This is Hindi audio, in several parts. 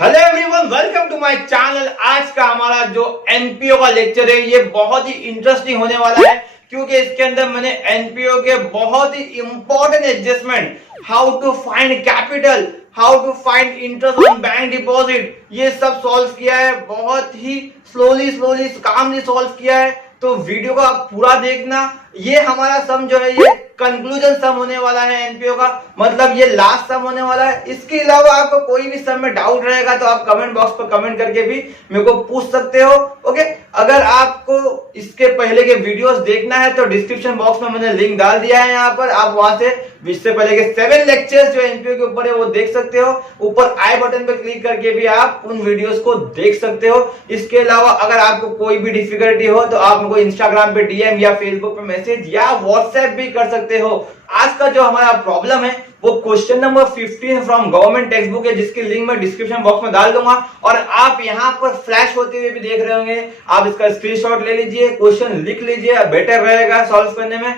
Hello everyone, welcome to my channel. आज का हमारा जो एनपीओ का लेक्चर है ये बहुत ही इंटरेस्टिंग होने वाला है, क्योंकि इसके अंदर मैंने एनपीओ के बहुत ही important adjustment, how to find capital, how to find interest on bank deposit, ये सब सॉल्व किया है। बहुत ही स्लोली कामली सॉल्व किया है। तो वीडियो का पूरा देखना। ये हमारा सम जो है ये कंक्लूजन सम होने वाला है एनपीओ का, मतलब ये लास्ट सम होने वाला है। इसके अलावा आपको कोई भी सम में डाउट रहेगा तो आप कमेंट बॉक्स पर कमेंट करके भी मेरे को पूछ सकते हो। ओके, अगर आपको इसके पहले के वीडियोस देखना है तो डिस्क्रिप्शन बॉक्स में मैंने लिंक डाल दिया है, यहाँ पर आप वहां से इससे पहले के 7 लेक्चर्स जो एनपीओ के ऊपर है वो देख सकते हो। ऊपर आई बटन पर क्लिक करके भी आप उन वीडियोस को देख सकते हो। इसके अलावा अगर आपको कोई भी डिफिकल्टी हो तो आप मुझे इंस्टाग्राम पे डीएम या फेसबुक पे मैसेज या व्हाट्सएप भी कर सकते हो। आज का जो हमारा प्रॉब्लम है वो question number 15 from government text book है, जिसकी लिंक मैं डिस्क्रिप्शन बॉक्स में डाल दूंगा और आप यहाँ पर फ्लैश होते हुए भी देख रहे होंगे। आप इसका स्क्रीनशॉट ले लीजिए, क्वेश्चन लिख लीजिए, बेटर रहेगा सॉल्व करने में।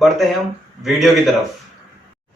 बढ़ते हैं हम वीडियो की तरफ।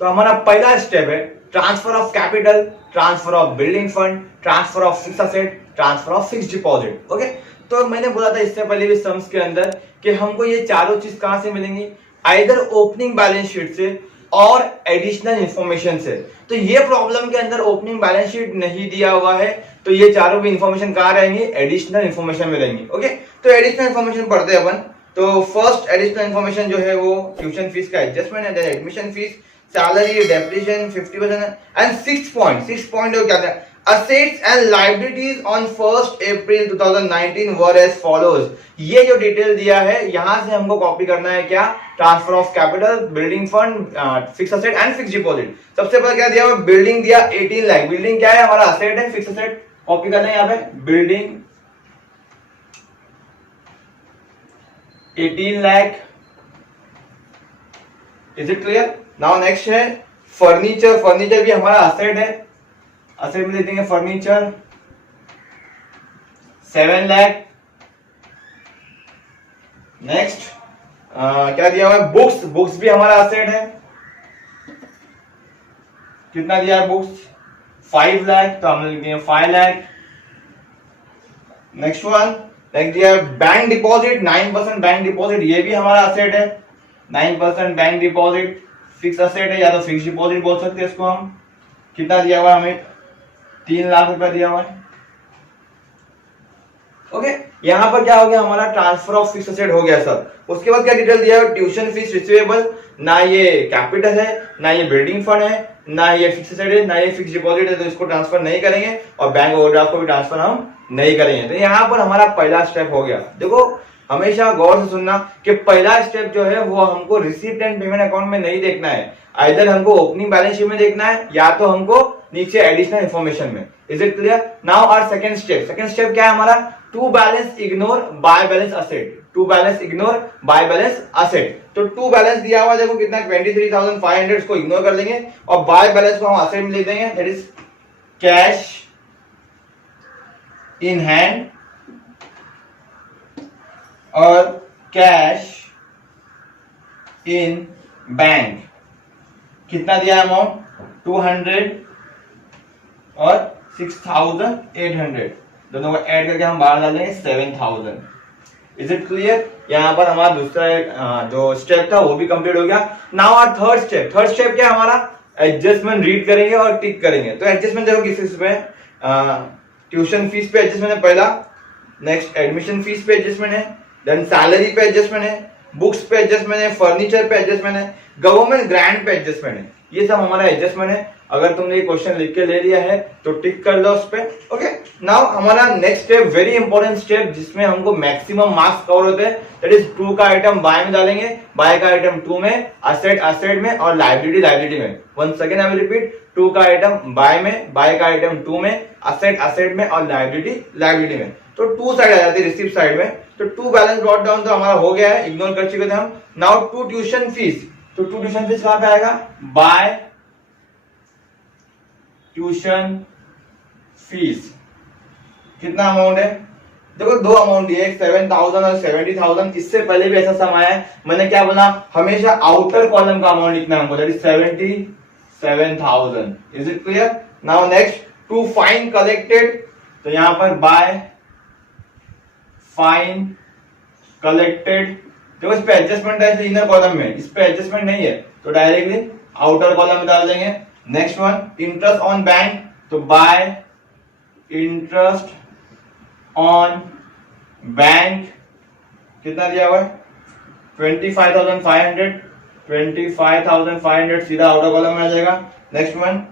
तो हमारा पहला स्टेप है transfer of capital, transfer of building fund, transfer of fix asset, transfer of fix deposit. Okay, तो मैंने बोला था इससे पहले भी सम्स के अंदर कि हमको ये चारों चीज कहां से मिलेंगी, आइदर ओपनिंग बैलेंस शीट से और एडिशनल इंफॉर्मेशन से। तो ये प्रॉब्लम के अंदर ओपनिंग बैलेंस शीट नहीं दिया हुआ है, तो ये चारों भी इंफॉर्मेशन कहां रहेंगी, एडिशनल इंफॉर्मेशन में रहेंगी। ओके, तो एडिशनल इंफॉर्मेशन पढ़ते हैं अपन। तो फर्स्ट एडिशनल इंफॉर्मेशन जो है वो ट्यूशन फीस का एडजस्टमेंट है, admission fees, salary, depreciation 50% and 6 point क्या था, assets and liabilities on 1st April 2019 were as follows। ये जो डिटेल दिया है यहां से हमको कॉपी करना है क्या, transfer of capital, building fund, fix asset and fix deposit. सबसे पहले क्या दिया हुआ, बिल्डिंग दिया 18 लाख। बिल्डिंग क्या है, हमारा असेट है, फिक्स असेट कॉपी करना है यहाँ पे, building 18 lakh. Is it clear? Now next है फर्नीचर। फर्नीचर भी हमारा असेट है, असेट में देखेंगे फर्नीचर 7 लाख। नेक्स्ट क्या दिया हुआ है, बुक्स। बुक्स भी हमारा असेट है, कितना दिया है बुक्स, 5 लाख, तो हम लिखेंगे 5 लाख। नेक्स्ट वन, नेक्स्ट दिया है बैंक डिपॉजिट 9% बैंक डिपॉजिट, ये भी हमारा असेट है, 9% बैंक डिपॉजिट फिक्स असेट है, या तो फिक्स डिपॉजिट बोल सकते हैं इसको हम। कितना दिया हुआ है हमें, 3 लाख रुपया दिया हुआ है। ओके, यहां पर क्या हो गया, हमारा ट्रांसफर ऑफ फिक्स असेट हो गया सर। उसके बाद क्या डिटेल दिया है, ट्यूशन फीस रिसीवेबल, ना ये कैपिटल है, ना ये बिल्डिंग फंड है, ना ये फिक्स असेट है, ना ये फिक्स डिपॉजिट है, तो इसको ट्रांसफर नहीं करेंगे और बैंक ओवरड्राफ्ट को भी ट्रांसफर हम नहीं करेंगे। तो यहाँ पर हमारा पहला स्टेप हो गया। देखो हमेशा गौर से सुनना कि पहला स्टेप जो है वो हमको रिसीप्ट एंड पेमेंट अकाउंट में नहीं देखना है, आइदर हमको ओपनिंग बैलेंस शीट में देखना है या तो हमको नीचे एडिशनल इंफॉर्मेशन में। Is it clear? Now our second step. Second step क्या है हमारा, to balance ignore by balance asset. To balance ignore by balance asset. तो टू बैलेंस दिया हुआ देखो कितना, 23,500 को इग्नोर कर लेंगे और बाय बैलेंस को हम असेट में लिख देंगे, that is cash in hand और कैश इन बैंक। कितना दिया अमाउंट, 200 और 6,800, दोनों को ऐड करके हम बाहर डालेंगे 7,000। Is it clear? यहां पर हमारा दूसरा जो स्टेप था वो भी कंप्लीट हो गया। Now our third step. Third step क्या है हमारा, एडजस्टमेंट रीड करेंगे और टिक करेंगे। तो एडजस्टमेंट देखो किस पे, ट्यूशन फीस पे एडजस्टमेंट है पहला, नेक्स्ट एडमिशन फीस पे एडजस्टमेंट है, देन सैलरी पे एडजस्टमेंट है, बुक्स पे एडजस्टमेंट है, फर्नीचर पे एडजस्टमेंट है, गवर्नमेंट ग्रांट पे एडजस्टमेंट है। ये सब हमारा एडजस्टमेंट है। अगर तुमने ये क्वेश्चन लिख के ले लिया है तो टिक कर लो उस पे। ओके, नाउ हमारा next step, very important step, जिसमें हमको मैक्सिमम मार्क्स कवर होते हैं, दैट इज 2 का आइटम बाय में डालेंगे, बाय का आइटम 2 में, असेट असेट में और लायबिलिटी लायबिलिटी में। Once again I will repeat, 2 का आइटम बाय में, बाय का आइटम 2 में, असेट असेट में और लायबिलिटी लायबिलिटी में। तो 2 साइड आ जाती है रिसीप्ट साइड में। तो 2 बैलेंस ब्रॉट डाउन तो हमारा हो गया है, इग्नोर कर चुके थे हम। Now 2 tuition fees. तो 2 ट्यूशन फीस कहां पे आएगा, बाय ट्यूशन फीस। कितना अमाउंट है, देखो 2 अमाउंट दिए, 7,000 और 70,000। इससे पहले भी ऐसा सम आया है, मैंने क्या बोला, हमेशा आउटर कॉलम का अमाउंट लिखना है हमको, that is 77,000। Is it clear? Now next to fine collected, तो यहां पर बाय फाइन कलेक्टेड, देखो इस पे एडजस्टमेंट है इनर कॉलम में, इस पे एडजस्टमेंट नहीं है तो डायरेक्टली आउटर कॉलम में डाल देंगे। Next one interest on bank, तो बाय इंटरेस्ट ऑन बैंक कितना दिया हुआ है 25,500, 25,500 सीधा आउटर कॉलम में आ जाएगा। Next one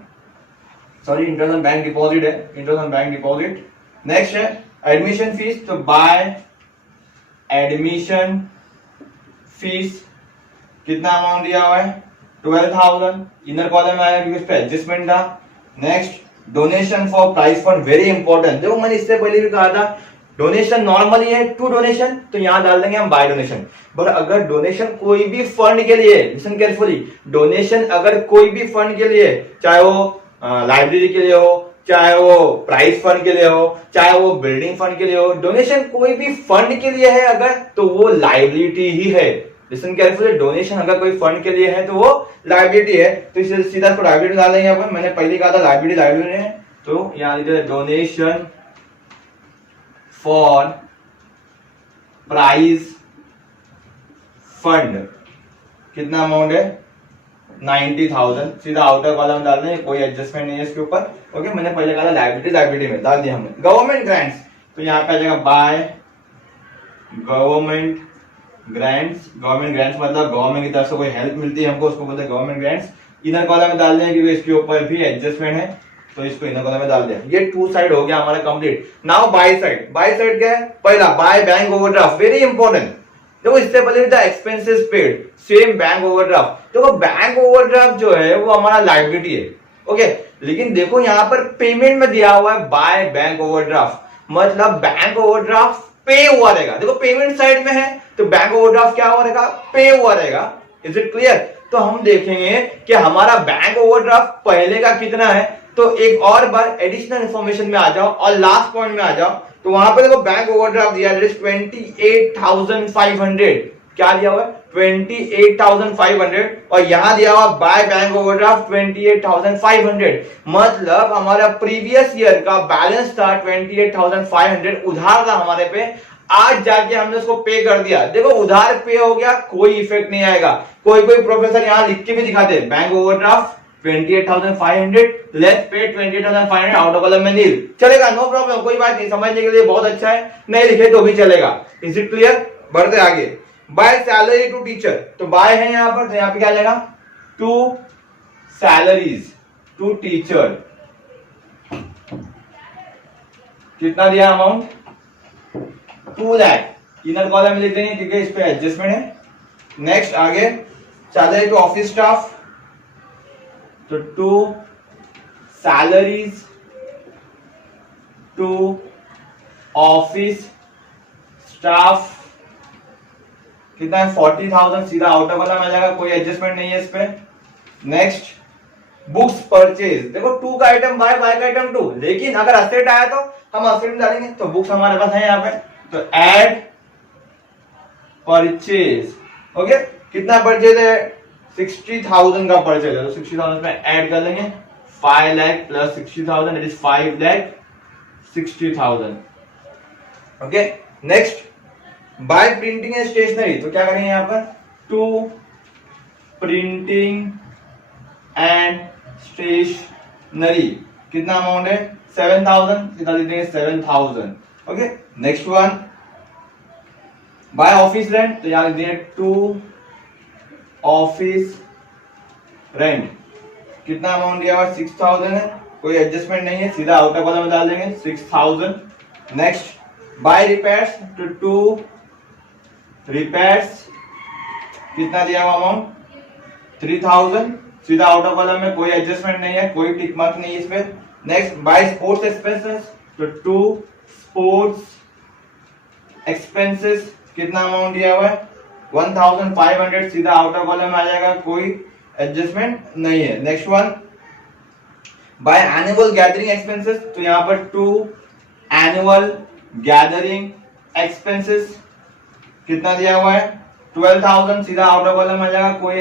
sorry interest on bank deposit है, interest on bank deposit. Next है एडमिशन फीस, तो बाय एडमिशन फीस कितना अमाउंट दिया हुआ है 12,000, इनर कॉलम में आया क्योंकि इस पे एडजस्टमेंट था। Next donation for price fund, very important, देखो मैंने इससे पहले भी कहा था डोनेशन नॉर्मली है टू डोनेशन, तो यहां डाल देंगे हम बाय डोनेशन। पर अगर डोनेशन कोई भी फंड के लिए, लिसन केयरफुली, डोनेशन अगर कोई भी फंड के लिए, चाहे वो लाइब्रेरी के लिए हो, चाहे वो प्राइस फंड के लिए हो, चाहे वो बिल्डिंग फंड के लिए हो, डोनेशन कोई भी फंड के लिए है अगर, तो वो लाइबिलिटी ही है। लिसन केयरफुली, डोनेशन अगर कोई फंड के लिए है तो वो लाइबिलिटी है, तो इसे सीधा इसको लाइबिलिटी डाल देंगे अपन। मैंने पहले कहा था लाइबिलिटी है, तो यहां लिखते हैं डोनेशन फॉर प्राइज फंड कितना अमाउंट है 90,000, सीधा आउटर कॉलम में डाल दें, कोई एडजस्टमेंट नहीं है इसके ऊपर। ओके, मैंने पहले कहा था लाइबिलिटी में डाल दिया हमने। गवर्नमेंट ग्रांट्स, तो यहाँ पे आ जाएगा by government grants, government grants मतलब गवर्नमेंट की तरफ से कोई हेल्प मिलती है हमको, उसको बोलते हैं गवर्नमेंट ग्रांट्स। इनर कॉलम में डाल दें क्योंकि इसके ऊपर भी एडजस्टमेंट है, तो इसको इनर कॉलम में डाल दिया। ये टू साइड हो गया हमारा complete. Now by side, by side क्या है, पहला by bank overdraft, very important. देखो इससे पहले था expenses paid, same bank overdraft. देखो बैंक ओवरड्राफ्ट जो है वो हमारा लायबिलिटी है, ओके, लेकिन देखो यहाँ पर पेमेंट में दिया हुआ है बाय बैंक ओवरड्राफ्ट, मतलब बैंक ओवरड्राफ्ट पे हुआ रहेगा। देखो पेमेंट साइड में है तो बैंक ओवरड्राफ्ट क्या हुआ रहेगा, पे हुआ रहेगा। Is it clear? तो हम देखेंगे कि हमारा बैंक ओवरड्राफ्ट पहले का कितना है, तो एक और बार एडिशनल इंफॉर्मेशन में आ जाओ और लास्ट पॉइंट में आ जाओ, तो वहां पे देखो बैंक ओवरड्राफ्ट दिया है 28,500, क्या दिया हुआ है 28,500, और यहां दिया हुआ बाय बैंक ओवरड्राफ्ट 28,500, मतलब हमारा प्रीवियस ईयर का बैलेंस था 28,500, उधार था हमारे पे, आज जाके हमने उसको पे कर दिया। देखो उधार पे हो गया, कोई इफेक्ट नहीं आएगा। कोई प्रोफेसर यहां लिख के भी दिखाते बैंक ओवरड्राफ्ट 28,500 लेस पे 28,500 आउट ऑफ कॉलम में नील, चलेगा, नो प्रॉब्लम, कोई बात नहीं, समझने के लिए बहुत अच्छा है, नहीं लिखे तो भी चलेगा। Is it clear? बढ़ते आगे। बाय सैलरी टू टीचर, तो बाय है यहां पर, तो यहां पे क्या आ जाएगा टू सैलरीज टू टीचर, कितना दिया अमाउंट 2 लाख, इनर कॉलम में लिख देंगे क्योंकि इस पे एडजस्टमेंट है। नेक्स्ट आगे सैलरी टू ऑफिस स्टाफ, तो to salaries to office staff कितना है 40,000, सीधा आउटर वाला में आ जाएगा, कोई एडजस्टमेंट नहीं है इस पे। नेक्स्ट बुक्स परचेज, देखो टू का आइटम बाय का आइटम टू, लेकिन अगर असेट आया तो हम असेट में डालेंगे, तो बुक्स हमारे पास है यहाँ पे, तो एड परचेज। ओके, कितना परचेज है 60,000 का परचेज है, तो 60,000 में ऐड कर लेंगे 5 lakh plus 60,000 it is 5,60,000। Okay, next by printing and stationery, तो क्या करेंगे यहाँ पर टू प्रिंटिंग एंड स्टेशनरी, कितना अमाउंट है 7,000, सीधा लिख देंगे 7,000। Okay, next one by office rent, तो यहां लिख देंगे टू ऑफिस रेंट, कितना अमाउंट दिया हुआ 6,000 है, कोई एडजस्टमेंट नहीं है, सीधा आउटर कॉलम में डाल देंगे 6,000। नेक्स्ट बाय रिपेयर्स, तो टू रिपेयर्स, कितना दिया हुआ अमाउंट 3,000, सीधा आउटर कॉलम में, कोई एडजस्टमेंट नहीं है, कोई टिक मार्क नहीं है इसमें। नेक्स्ट बाय स्पोर्ट्स एक्सपेंसेस, तो टू स्पोर्ट्स एक्सपेंसेस, कितना अमाउंट दिया हुआ है 1,500, सीधा आउटर कॉलम में आ जाएगा, कोई एडजस्टमेंट नहीं है। Next one by annual gathering expenses, तो यहां पर टू एनुअल गैदरिंग एक्सपेंसेस, कितना दिया हुआ है 12,000, सीधा आउटर कॉलम में आ जाएगा, कोई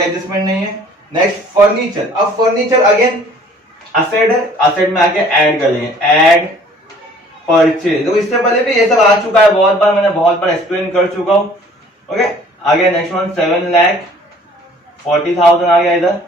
एडजस्टमेंट नहीं है। नेक्स्ट फर्नीचर, अब फर्नीचर अगेन असेट है, असेट में आके ऐड कर लेंगे, ऐड परचेज। तो इससे पहले भी ये सब आ चुका है, बहुत बार मैंने बहुत बार एक्सप्लेन कर चुका हूं। ओके, आगे नेक्स्ट वन 7,40,000 आ गया इधर।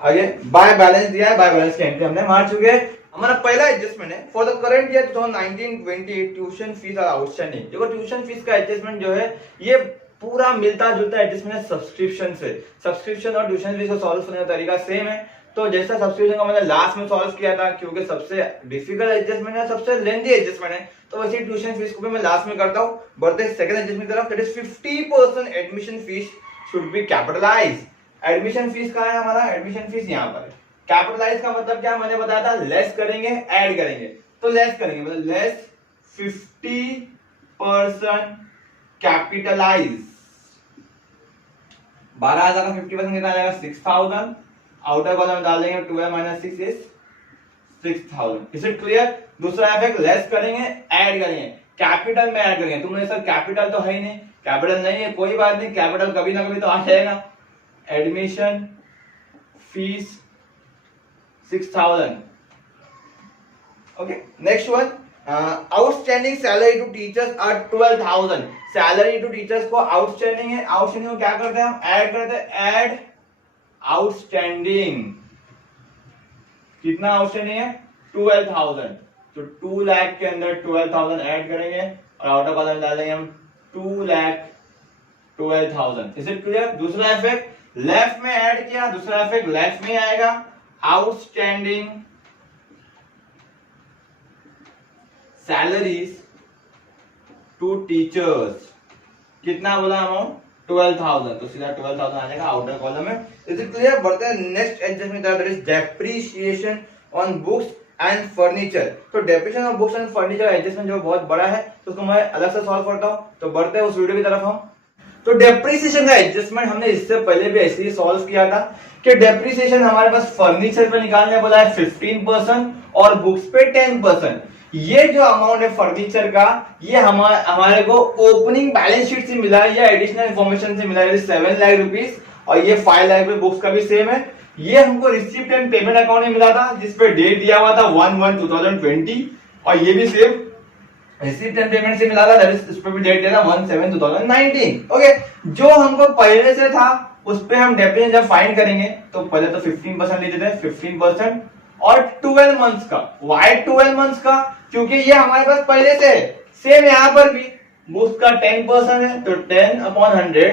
आगे बाय बैलेंस दिया है, बाय बैलेंस की एंट्री हमने मार चुके हैं। हमारा पहला एडजस्टमेंट है for the current year 2019-20 tuition fees are outstanding. देखो ट्यूशन फीस का एडजस्टमेंट जो है ये पूरा मिलता जुलता एडजस्टमेंट है सब्सक्रिप्शन से। सब्सक्रिप्शन और ट्यूशन फीस को सॉल्व करने का तरीका सेम है। तो जैसा सब्सक्रिप्शन का मैंने लास्ट में सॉल्व किया था, क्योंकि सबसे डिफिकल्ट एडजस्टमेंट है, सबसे लेंथी एडजस्टमेंट है, तो वैसे ट्यूशन फीस को भी मैं लास्ट में करता हूं। बढ़ते सेकंड एडजस्टमेंट की तरफ, that is 50% admission fees should be capitalised. Admission fees कहां है हमारा? एडमिशन फीस यहां पर है। कैपिटलाइज का मतलब क्या मैंने बताया था? लेस करेंगे, ऐड करेंगे। तो लेस करेंगे मतलब लेस 50% कैपिटलाइज। 12,000 का 50% कितना आ जाएगा? 6,000। आउटर कॉलम में डाल देंगे 12 minus 6 is 6,000। Is it clear? दूसरा इफेक्ट, लेस करेंगे, ऐड करेंगे, कैपिटल में ऐड करेंगे। तुमने सर कैपिटल तो है ही नहीं, कैपिटल नहीं है, कोई बात नहीं, कैपिटल कभी ना कभी तो आ जाएगा। Admission fees 6,000। Okay, next one, outstanding salary to teachers are 12,000। Salary to teachers को आउटस्टैंडिंग है, आउटस्टैंडिंग को क्या करते हैं हम? ऐड करते हैं, ऐड आउटस्टैंडिंग। कितना आउटस्टैंडिंग है? 12,000। तो 2 लाख के अंदर 12,000 ऐड करेंगे और आउटर कॉलम डालेंगे हम 2,12,000। Is it clear? दूसरा इफेक्ट, लेफ्ट में ऐड किया, दूसरा इफेक्ट लेफ्ट में आएगा। आउटस्टैंडिंग सैलरीज टू टीचर्स, कितना बोला अमाउंट? 12,000। तो सीधा 12,000 आ जाएगा आउटर कॉलम में। Is it clear? बढ़ते हैं next adjustment, that is depreciation on books and furniture. तो depreciation on books and furniture adjustment जो बहुत बड़ा है, तो उसको मैं अलग से सॉल्व करता हूं। तो बढ़ते हैं उस वीडियो की तरफ हम। तो डेप्रिसिएशन का एडजस्टमेंट हमने इससे पहले भी ऐसे ही सॉल्व किया था कि डेप्रिसिएशन हमारे पास फर्नीचर पे निकालने बोला है 15% और बुक्स पे 10%। ये जो अमाउंट है फर्नीचर का, ये हमारे को ओपनिंग बैलेंस शीट से मिला है या एडिशनल इंफॉर्मेशन से मिला है 7 लाख रुपीस, और ये 5 लाख रुपए बुक्स का भी सेम है। ये हमको रिसिप्ट एंड पेमेंट अकाउंट में मिला था, जिसपे डेट दिया हुआ था 1/1/2020, और ये भी सेम रिसिप्ट एंड पेमेंट से मिला था, इस पे भी डेट दिया था 1/7/2019। ओके, जो हमको पहले से था उस पे हम डेप्रिसिएशन जब फाइंड करेंगे तो पहले तो 15% लेते थे, 15% और 12 मंथ्स का। वाई 12 मंथ्स का? क्योंकि ये हमारे पास पहले से सेम, यहां पर भी बुक्स का 10% है तो 10/100,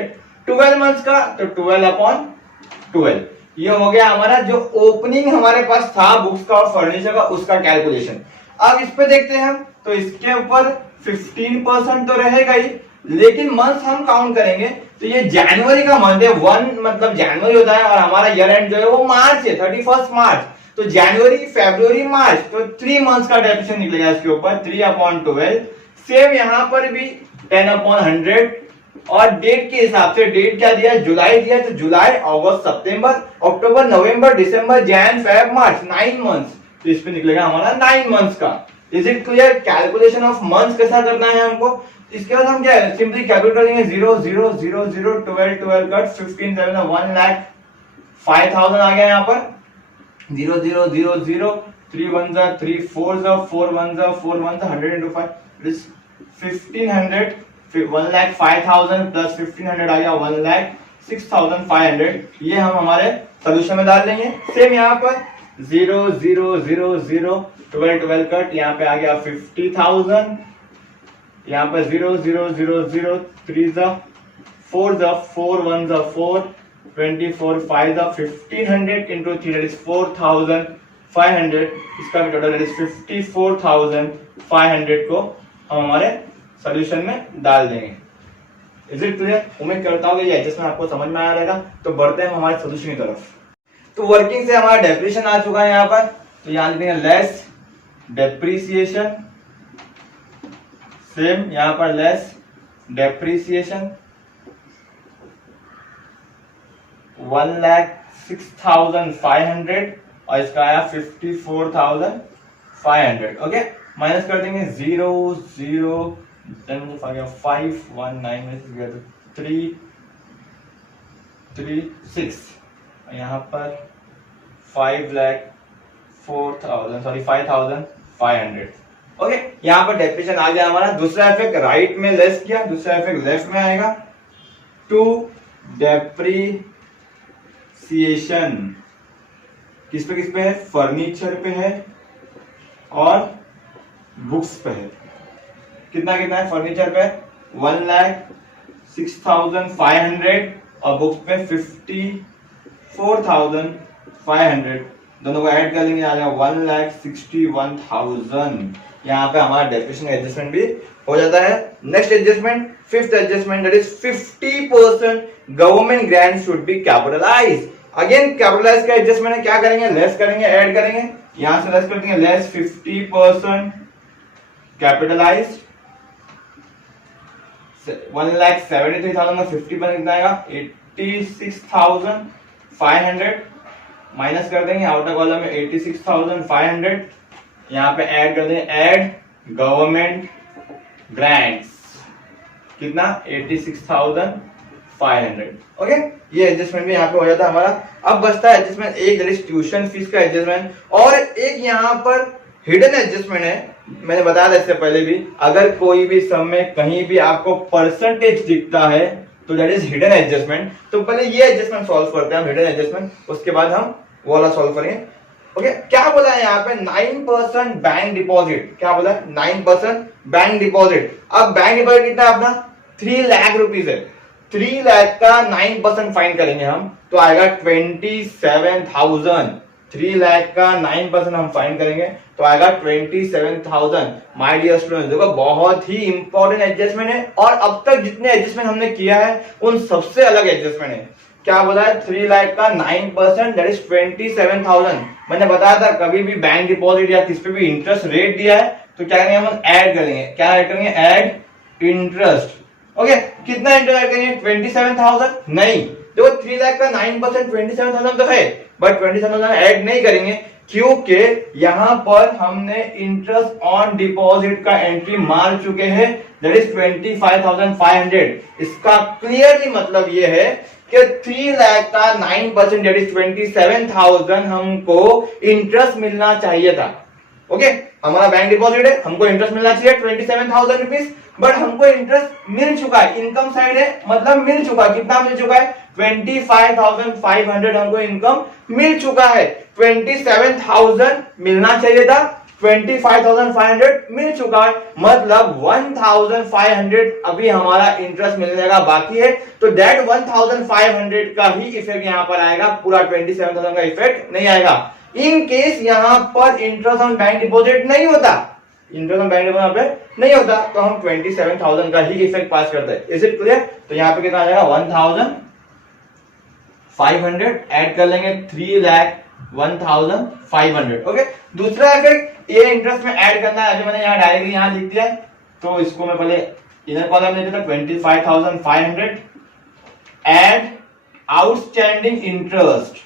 12 मंथ्स का तो 12/12। ये हो गया हमारा जो ओपनिंग हमारे पास था बुक्स का और फर्नीचर का, उसका कैलकुलेशन। अब इस पे देखते हैं हम, तो इसके ऊपर 15% तो रहेगा ही, लेकिन मंथ हम काउंट करेंगे तो ये जनवरी का मंथ है, 1 मतलब जनवरी होता है, और हमारा ईयर एंड जो है वो मार्च है, 31 मार्च। तो जनवरी, फरवरी, मार्च, तो 3 मंथ्स का डेप्रिसिएशन निकलेगा इसके ऊपर 3/12। सेम यहां पर भी 10/100, और डेट के हिसाब से डेट क्या दिया है? जुलाई दिया है, तो जुलाई, अगस्त, सितंबर, अक्टूबर, नवंबर, दिसंबर, जैन, फेब, मार्च, 9 मंथ्स। तो इस पे निकलेगा हमारा 9 मंथ्स का। Is it clear? Calculation of months कैसा करना है हमको? इसके बाद हम क्या है, सिंपली कैलकुलेट करेंगे 0 0 0 0 12 12 कट 15 7 1,05,000 आ गया यहाँ पर। 0 0 0 0 3 1 3 4 4 1 4 1 100 into 5 इट इज 1500, 1,05,000 प्लस 1500 आ गया 1,06,500। ये हम हमारे सोल्यूशन में डाल देंगे। सेम यहाँ पर 0 0 0 0 12 12 कट, यहाँ पे आ गया 50,000, यहाँ पर 0 0 0 0 3 4 4 1 4 24 5 1500 into 3 that is 4,500। इसका भी टोटल इज 54,500 को हम हमारे सोल्यूशन में डाल देंगे। Is it clear? उम्मीद करता हूँ कि ये एडजस्टमेंट आपको समझ में आया रहेगा। तो बढ़ते हैं हमारे सोल्यूशन की तरफ। तो वर्किंग से हमारा डेप्रिसिएशन आ चुका है यहाँ पर, तो यहाँ लिखेंगे लेस डेप्रिसिएशन। सेम यहाँ पर लेस डेप्रिसिएशन 1,06,500 और इसका आया 54,500। ओके, माइनस कर देंगे 0 0 5 1 9 3 3 6, यहाँ पर 5,05,000 5500। ओके, यहाँ पर डेफिनेशन आ गया हमारा। दूसरा इफेक्ट राइट में लेस किया, दूसरा इफेक्ट लेफ्ट में आएगा। टू डेप्रीसिएशन किस पे है? फर्नीचर पे है और बुक्स पे है। कितना है? फर्नीचर पे 1,06,500 और बुक्स पे 54,500। दोनों को ऐड कर लेंगे, आ जाएगा 1,61,000। यहाँ पे हमारा डेफिनेशन एडजस्टमेंट भी हो जाता है। Next adjustment, fifth adjustment, that is 50% government grant should be capitalized. Again capitalize का एडजस्टमेंट है, क्या करेंगे? लेस करेंगे, ऐड करेंगे। यहां से लेस कर देंगे, लेस 50% कैपिटलाइज्ड। 1,73,000 का 50 बन जाएगा 86,500। माइनस कर देंगे आउटर कॉलम में 86,500। यहाँ पे ऐड कर देंगे, ऐड गवर्नमेंट ग्रांट्स। कितना? 86,500। ओके, ये एडजस्टमेंट भी यहाँ पे हो जाता है हमारा। अब बचता है एडजस्टमेंट एक, ट्यूशन फीस का एडजस्टमेंट, और एक यहाँ पर हिडन एडजस्टमेंट है। मैंने बताया था इससे पहले भी, अगर कोई भी सम में कहीं भी आपको परसेंटेज दिखता है तो दैट इज हिडन एडजस्टमेंट। तो पहले ये एडजस्टमेंट सॉल्व करते हैं हम, हिडन एडजस्टमेंट, उसके बाद हम वो वाला सॉल्व करेंगे। ओके, क्या बोला है यहाँ पे? 9% बैंक डिपॉजिट। क्या बोला है? 9% बैंक डिपॉजिट। अब बैंक डिपॉजिट कितना है अपना? 3 लाख रुपीज है। 3 लाख का 9% फाइन करेंगे हम, तो आएगा 27,000। 3 लाख का 9% हम फाइन करेंगे तो आएगा 27,000। माय डियर स्टूडेंट्स, देखो बहुत ही इंपॉर्टेंट एडजस्टमेंट है, और अब तक जितने एडजस्टमेंट हमने किया है उन सबसे अलग एडजस्टमेंट है। क्या बोला है? 3 लाख का 9% दैट इज 27,000। मैंने बताया था कभी भी बैंक डिपॉजिट या किस पे भी इंटरेस्ट रेट दिया है तो क्या करेंगे? हम ऐड करेंगे। क्या ऐड करेंगे? Add interest. ओके, कितना इंटरेस्ट ऐड करेंगे? 27,000 नहीं, देखो 3 लाख का 9% 27,000 तो है, बट 27,000 ऐड नहीं करेंगे क्योंकि यहां पर हमने इंटरेस्ट ऑन डिपॉजिट का एंट्री मार चुके हैं, दैट इज 25,500। इसका क्लियरली मतलब ये है कि 3 लाख का 9% दैट इज 27,000 हमको इंटरेस्ट मिलना चाहिए था। ओके, हमारा बैंक डिपॉजिट है, हमको इंटरेस्ट मिलना चाहिए 27,000 रुपीज, बट हमको इंटरेस्ट मिल चुका है। इनकम साइड है, मतलब मिल चुका है। कितना मिल चुका है? 25,500 हमको इनकम मिल चुका है। 27,000 मिलना चाहिए था, 25,500 मिल चुका है, मतलब 1,500 अभी हमारा इंटरेस्ट मिलने का बाकी है। तो दैट 1,500 का ही इफेक्ट यहां पर आएगा, पूरा 27,000 का इफेक्ट नहीं आएगा। इन केस यहां पर इंटरेस्ट ऑन बैंक डिपॉजिट नहीं होता, इंटरेस्ट ऑन बैंक डिपॉजिट यहां पे नहीं होता, तो हम 27,000 का ही इफेक्ट पास करते हैं। Is it clear? तो यहां पे कितना आ जाएगा? 1,500 ऐड कर लेंगे, 3 लाख 1,500। ओके, दूसरा इफेक्ट ये इंटरेस्ट में ऐड करना है, जो मैंने यहाँ डायरेक्टली यहाँ लिख दिया है, तो इसको मैं पहले इनर कॉलम ले देता हूं। 25,500 ऐड आउटस्टैंडिंग इंटरेस्ट।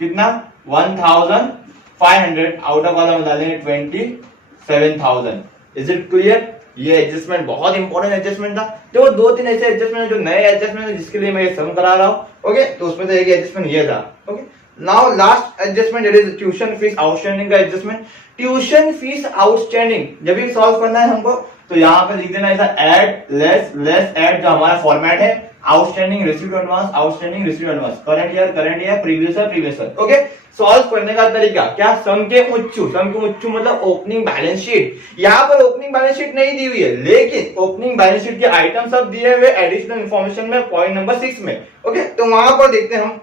कितना? 1,500। आउटर कॉलम डालेंगे 27,000। Is it clear? ये एडजस्टमेंट बहुत इंपॉर्टेंट एडजस्टमेंट था। तो 2-3 ऐसे एडजस्टमेंट है जो नए एडजस्टमेंट है, जिसके लिए मैं ये सम करा रहा हूं। ओके, तो उसमें से एक एडजस्टमेंट ये था। Okay, now last adjustment it is tuition fees outstanding का एडजस्टमेंट। ट्यूशन फीस आउटस्टैंडिंग जब भी सॉल्व करना है हमको, तो यहाँ पे लिख देना ऐसा, ऐड लेस लेस ऐड, जो हमारा फॉर्मेट है, outstanding received advance, outstanding received advance, current year, previous year. Okay, solve करने का तरीका क्या? सम के उच्चू मतलब ओपनिंग बैलेंस शीट। यहाँ पर ओपनिंग बैलेंस शीट नहीं दी हुई है, लेकिन ओपनिंग बैलेंस शीट के आइटम सब दिए हुए एडिशनल इंफॉर्मेशन में पॉइंट नंबर 6 में। ओके, तो वहां पर देखते हैं हम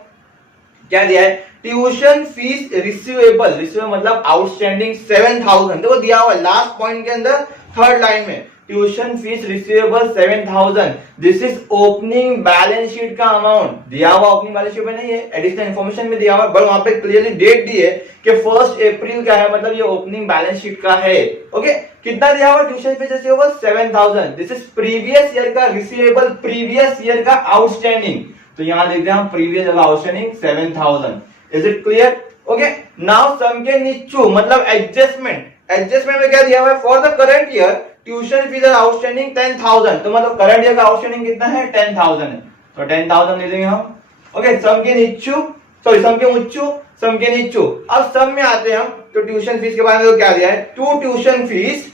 क्या दिया है। ट्यूशन फीस रिसीवेबल मतलब आउटस्टैंडिंग 7,000, देखो दिया हुआ है लास्ट पॉइंट के अंदर, थर्ड लाइन में। Tuition fees receivable 7,000, this is opening balance sheet का अमाउंट। दिया हुआ ओपनिंग बैलेंस शीट में नहीं है, एडिशनल इंफॉर्मेशन में दिया हुआ, बट वहां पे क्लियरली डेट दी है कि 1 अप्रैल का है, मतलब ये ओपनिंग बैलेंस शीट का है। ओके, कितना दिया हुआ? Tuition fees receivable 7,000, this is previous year का रिसीवेबल, प्रीवियस ईयर का आउटस्टैंडिंग। तो यहां लिखते हैं हम previous year outstanding 7,000। Is it clear? Okay, now sum के नीचू मतलब एडजस्टमेंट में क्या दिया हुआ है? For the current year tuition fees outstanding 10,000, तो मतलब करंट ईयर का आउटस्टैंडिंग कितना है? 10,000 है, तो 10,000 ले लेंगे हम। ओके, सम के नीचू, सॉरी सम के उच्चू, सम के नीचू। अब सम में आते हैं हम, तो ट्यूशन फीस के बारे में तो क्या दिया है, 2 ट्यूशन फीस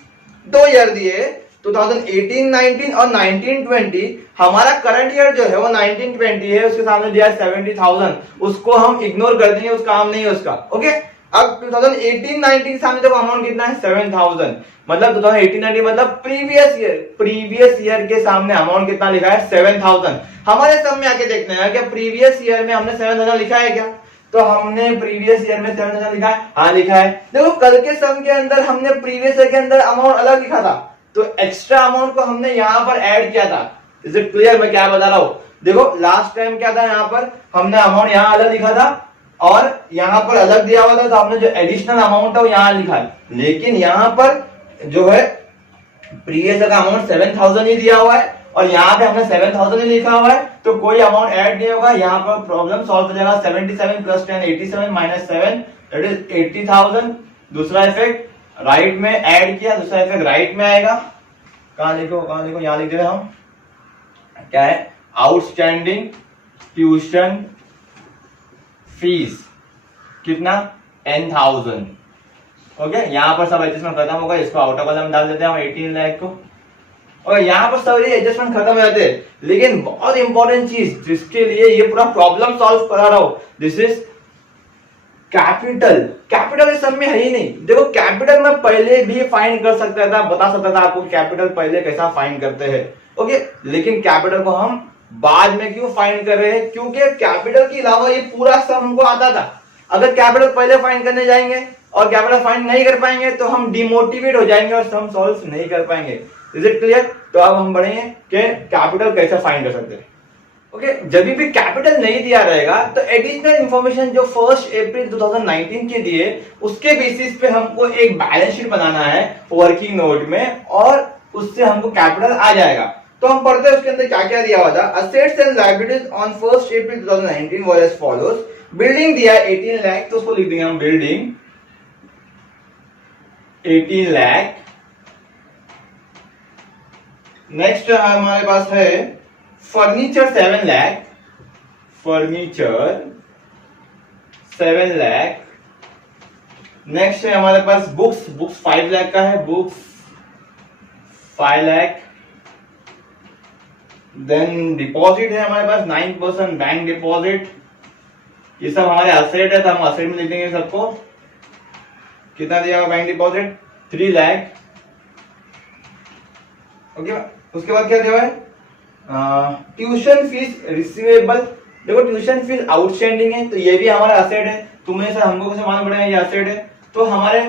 2 ईयर दिए 2018-19 और 19-20। हमारा करंट ईयर जो है वो 19-20 है, उसके सामने दिया है 70,000, उसको हम इग्नोर कर देंगे, उस काम नहीं है उसका। ओके, अब 2018-19 सामने देखो अमाउंट कितना है 7,000, मतलब 2018-19 मतलब प्रीवियस ईयर के सामने अमाउंट कितना लिखा है 7,000। हमारे सम में आके देखते हैं कि प्रीवियस ईयर में हमने 7,000 लिखा है क्या, तो हमने प्रीवियस ईयर में 7,000 लिखा है, हाँ लिखा है। देखो कल के सम के अंदर हमने प्रीवियस ईयर के अंदर अमाउंट अलग लिखा था, तो एक्स्ट्रा अमाउंट को हमने यहाँ पर ऐड किया था। इज इट क्लियर मैं क्या बता रहा हूँ? देखो लास्ट टाइम क्या था, यहाँ पर हमने अमाउंट यहाँ अलग लिखा था और यहाँ पर अलग दिया हुआ था, तो हमने जो एडिशनल अमाउंट है वो यहाँ लिखा है, लेकिन यहाँ पर जो है प्रीवियस का अमाउंट 7,000 ही दिया हुआ है और यहाँ पे हमने 7,000 ही लिखा हुआ है, तो कोई अमाउंट ऐड नहीं होगा। यहाँ पर प्रॉब्लम सॉल्व हो जाएगा। 77 प्लस 10 87 माइनस 7 दैट इज 80,000। दूसरा इफेक्ट राइट में ऐड किया, दूसरा इफेक्ट राइट में आएगा। कहां लिखो यहाँ लिख दे हम, क्या है, आउटस्टैंडिंग ट्यूशन फीस कितना 10,000। ओके, यहाँ पर सब एडजस्टमेंट खत्म होगा, इसको आउटर कॉलम डाल देते हैं हम 18 लाख को, और यहाँ पर सब एडजस्टमेंट खत्म हो जाते हैं। लेकिन बहुत इंपॉर्टेंट चीज जिसके लिए ये पूरा प्रॉब्लम सॉल्व करा रहा हूं, दिस इज कैपिटल। कैपिटल इस सब में है ही नहीं। देखो कैपिटल मैं पहले भी फाइंड कर सकता था, बता सकता था आपको कैपिटल पहले कैसा फाइंड करते हैं। ओके, लेकिन कैपिटल को हम बाद में क्यों फाइंड कर रहे हैं, क्योंकि कैपिटल के अलावा ये पूरा सम हमको आता था। अगर कैपिटल पहले फाइंड करने जाएंगे और कैपिटल फाइंड नहीं कर पाएंगे तो हम डिमोटिवेट हो जाएंगे और सम सॉल्व नहीं कर पाएंगे। Is it clear? तो अब हम बढ़ेंगे कि कैपिटल कैसे फाइंड कर सकते हैं। ओके, जब भी कैपिटल नहीं दिया रहेगा तो एडिशनल इंफॉर्मेशन जो 1 अप्रैल 2019 के दिए उसके बेसिस पे हमको एक बैलेंस शीट बनाना है वर्किंग नोट में, और उससे हमको कैपिटल आ जाएगा। तो हम पढ़ते हैं उसके अंदर क्या क्या दिया हुआ था। Assets and liabilities on 1 April 2019 were as follows. Building दिया 18 लाख, तो उसको लिख देंगे हम बिल्डिंग 18 लाख। नेक्स्ट हमारे पास है furniture 7 lakh, furniture 7 lakh. Next है हमारे पास बुक्स 5 लाख का है, बुक्स 5 लाख। देन डिपॉजिट है हमारे पास 9% बैंक डिपॉजिट। ये सब हमारे असेट है, तो हम असेट में लिख देंगे सबको। कितना दिया हुआ बैंक डिपॉजिट 3 लाख। ओके, उसके बाद क्या दिया हुआ है, ट्यूशन फीस रिसीवेबल। देखो ट्यूशन फीस आउटस्टैंडिंग है, तो ये भी हमारा असेट है। तुम्हें से हमको कैसे मालूम पड़ेगा ये असेट है, तो हमारे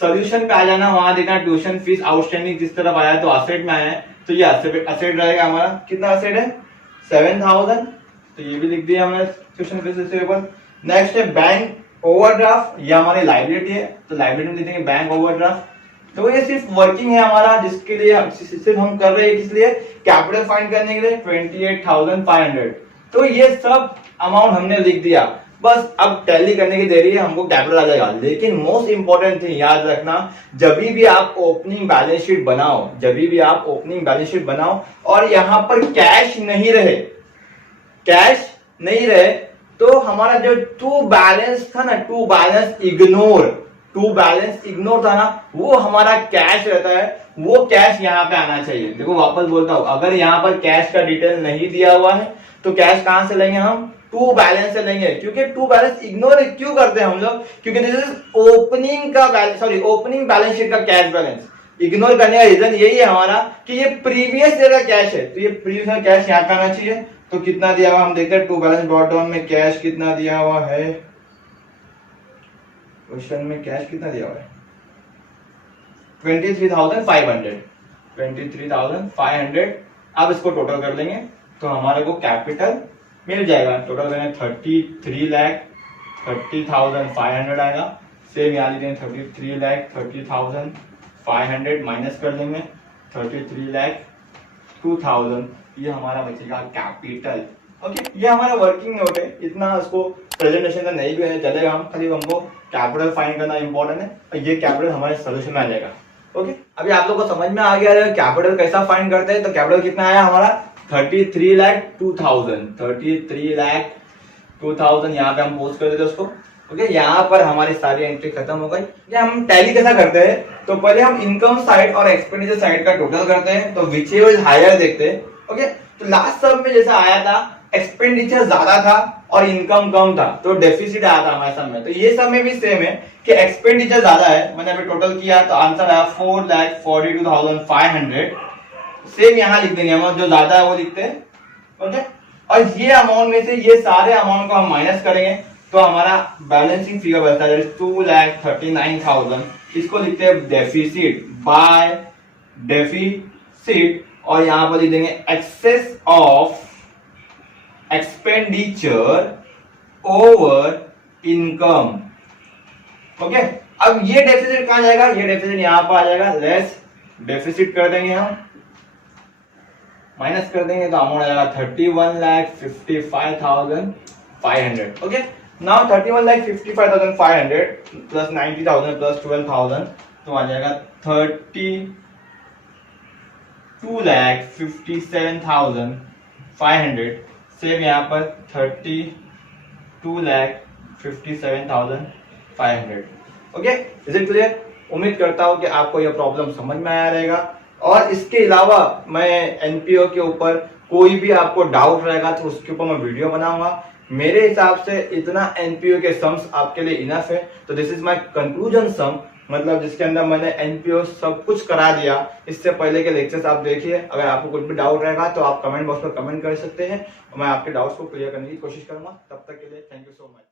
सोल्यूशन पे आ जाना, वहां देखना ट्यूशन फीस आउटस्टैंडिंग जिस तरफ आया तो असेट में आया है, तो ये असेट रहेगा हमारा। कितना असेट है 7,000, तो ये भी लिख दिया हमने ट्यूशन फीस रिसीवेबल। नेक्स्ट है बैंक ओवरड्राफ्ट, ये हमारी लाइबिलिटी है, तो लाइबिलिटी में लिख देंगे बैंक ओवरड्राफ्ट। तो ये सिर्फ वर्किंग है हमारा, जिसके लिए सिर्फ हम कर रहे हैं, किस लिए, कैपिटल फाइंड करने के लिए 28,500। तो ये सब अमाउंट हमने लिख दिया, बस अब टैली करने की देरी है, हमको कैपिटल आ जाएगा। लेकिन मोस्ट इंपॉर्टेंट थिंग याद रखना, जब भी आप ओपनिंग बैलेंस शीट बनाओ, और यहाँ पर कैश नहीं रहे, तो हमारा जो टू बैलेंस था ना, टू बैलेंस इग्नोर था ना, वो हमारा कैश रहता है, वो कैश यहाँ पे आना चाहिए। देखो वापस बोलता हूं, अगर यहाँ पर कैश का डिटेल नहीं दिया हुआ है तो कैश कहां से लेंगे हम, टू बैलेंस से लेंगे। क्योंकि टू बैलेंस इग्नोर क्यों करते हैं हम लोग, क्योंकि this is opening balance sheet का कैश बैलेंस इग्नोर करने का रीजन यही है हमारा कि ये प्रीवियस ईयर का कैश है, तो ये प्रीवियस ईयर कैश यहाँ पे आना चाहिए। तो कितना दिया हुआ हम देखते हैं, टू बैलेंस ब्रॉट डाउन में कैश कितना दिया हुआ है, क्वेश्चन में कैश कितना दिया हुआ है 23,500। अब इसको टोटल कर लेंगे तो हमारे को कैपिटल मिल जाएगा। टोटल करेंगे 30,500 आएगा। सेम यहाँ लिखेंगे 33,30,500 माइनस कर लेंगे 33,02,000, ये हमारा बचेगा कैपिटल। ओके, ये हमारा वर्किंग नोट है, इतना इसको प्रेजेंटेशन का नहीं भी चलेगा, हम खाली हमको कैपिटल फाइंड करना इंपॉर्टेंट है, और ये कैपिटल हमारे सोल्यूशन में आ जाएगा। ओके, अभी आप लोगों को समझ में आ गया है कैपिटल कैसा फाइंड करते हैं। तो कैपिटल कितना आया हमारा 33,02,000, 33,02,000 यहाँ पे हम पोस्ट कर देते उसको ओके, यहाँ पर हमारी सारी एंट्री खत्म हो गई। ये हम टैली कैसा करते हैं, तो पहले हम इनकम साइड और एक्सपेंडिचर साइड का टोटल करते हैं, तो विच इज हायर देखते हैं। ओके, तो लास्ट सब में जैसा आया था, एक्सपेंडिचर ज्यादा था और इनकम कम था, तो डेफिसिट आया था हमारे सब में। तो ये सब में भी सेम है कि एक्सपेंडिचर ज्यादा है, मैंने अभी टोटल किया तो आंसर आया 4,42,500। सेम यहाँ लिख देंगे, अमाउंट जो ज्यादा है वो लिखते हैं। ओके, और ये अमाउंट में से ये सारे अमाउंट को हम माइनस करेंगे तो हमारा बैलेंसिंग फिगर बचता है 2,39,000। इसको लिखते हैं डेफिसिट बाय डेफिसिट, और यहां पर लिख देंगे excess of expenditure over income. Okay, अब ये डेफिसिट कहां जाएगा, ये डेफिसिट यहां पर आ जाएगा, लेस डेफिसिट कर देंगे हम, माइनस कर देंगे तो अमाउंट आ जाएगा 31,55,500। ओके, नाउ 31,55,500 प्लस 90,000 प्लस 12,000 तो आ जाएगा 32,57,500। सेम यहाँ पर 32,57,500। Okay, is it clear? उम्मीद करता हूं कि आपको यह प्रॉब्लम समझ में आया रहेगा। और इसके अलावा मैं एनपीओ के ऊपर कोई भी आपको डाउट रहेगा तो उसके ऊपर मैं वीडियो बनाऊंगा। मेरे हिसाब से इतना एनपीओ के सम्स आपके लिए इनफ है। तो दिस इज माय कंक्लूजन सम, मतलब जिसके अंदर मैंने एनपीओ सब कुछ करा दिया। इससे पहले के लेक्चर्स आप देखिए। अगर आपको कुछ भी डाउट रहेगा तो आप कमेंट बॉक्स पर कमेंट कर सकते हैं और मैं आपके डाउट्स को क्लियर करने की कोशिश करूंगा। तब तक के लिए थैंक यू सो मच।